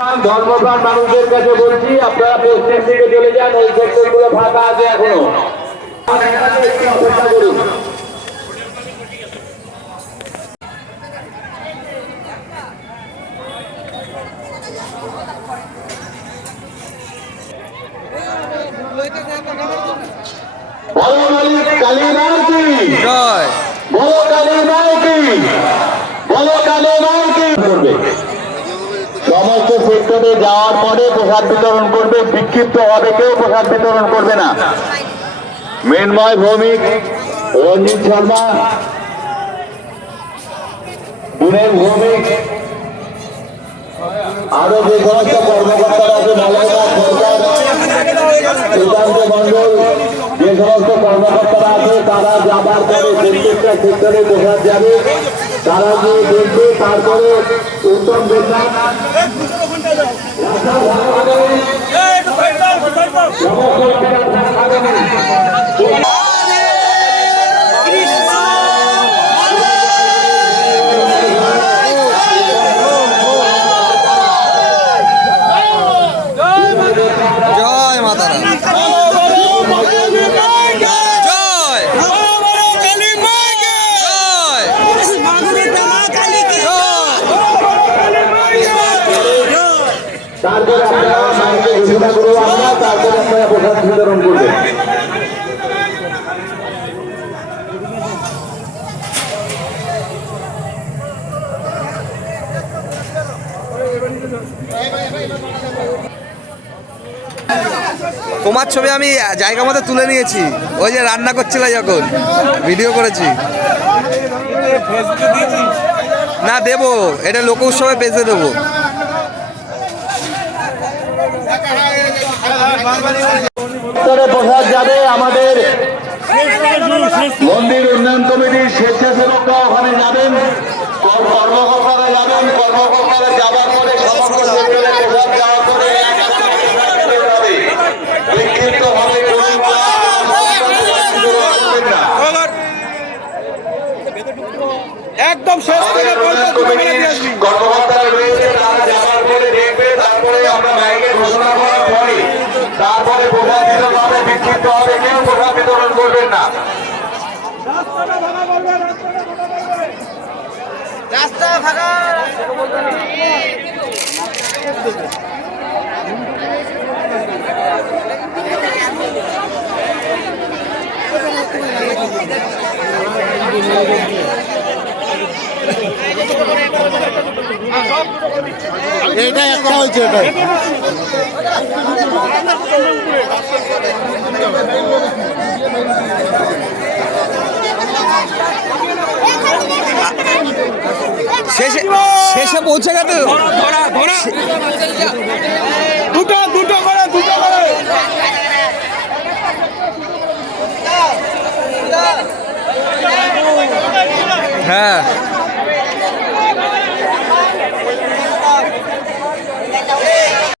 ধর্মপ্রাণ মানুষদের কাছে বলছি, আপনারা পশ্চিম দিকে চলে যান, ওই সেক্টরগুলো ফাঁকা আছে এখনো। অপেক্ষা করুন। কালী মার কি জয়, বলো কালী মার কি, বলো কালী মার কি করবে। সমস্ত সেক্টরে যাওয়ার পরে প্রসাদ বিতরণ করবে, বিক্ষিপ্ত হবে, কেউ প্রসাদ বিতরণ করবে না। মৃন্ময় ভৌমিক, রঞ্জিত শর্মা, দুরেন ভৌমিক, আরো যে সমস্ত কর্মকর্তারা আছে, মালয়দা সরকার, সুকান্ত মন্ডল, যে সমস্ত কর্মকর্তারা আছে, তারা যাবার পরে প্রত্যেকটা সেক্টরে প্রসাদ যাবে, তারা গিয়ে দেখবে। তারপরে উত্তম দেবনাথ তারপরে আপনারা মাইকে ঘোষণা করবো আমরা, তারপরে আপনারা প্রসাদ বিতরণ করবেন। তোমার ছবি আমি জায়গা মতো তুলে নিয়েছি, ওই যে রান্না করছিল যখন ভিডিও করেছি। না দেবো, এটা লোক উৎসবে পেজে দেবো। প্রসাদ যাবে আমাদের মন্দির উন্নয়ন কমিটির স্বেচ্ছাসেবকরা ওখানে যাবেন, কর্মকর্তারা যাবেন। কর্মকর্তারা যাবার পরে সমস্ত সেক্টরে প্রসাদ যাওয়ার পরে একদম শেষ করে কর্মকর্তারা রয়েছে, তারা যাওয়ার পরে দেখবে। তারপরে আমরা মাইকে ঘোষণা করার পরে তারপরে প্রসাদ বিতরণ হবে, বিক্ষিপ্ত হবে, কেউ প্রসাদ বিতরণ করবেন না। রাস্তা ফাঁকা। এটা একটা হয়েছে, এটাই শেষে পৌঁছে গেল। দুটো করে হ্যাঁ।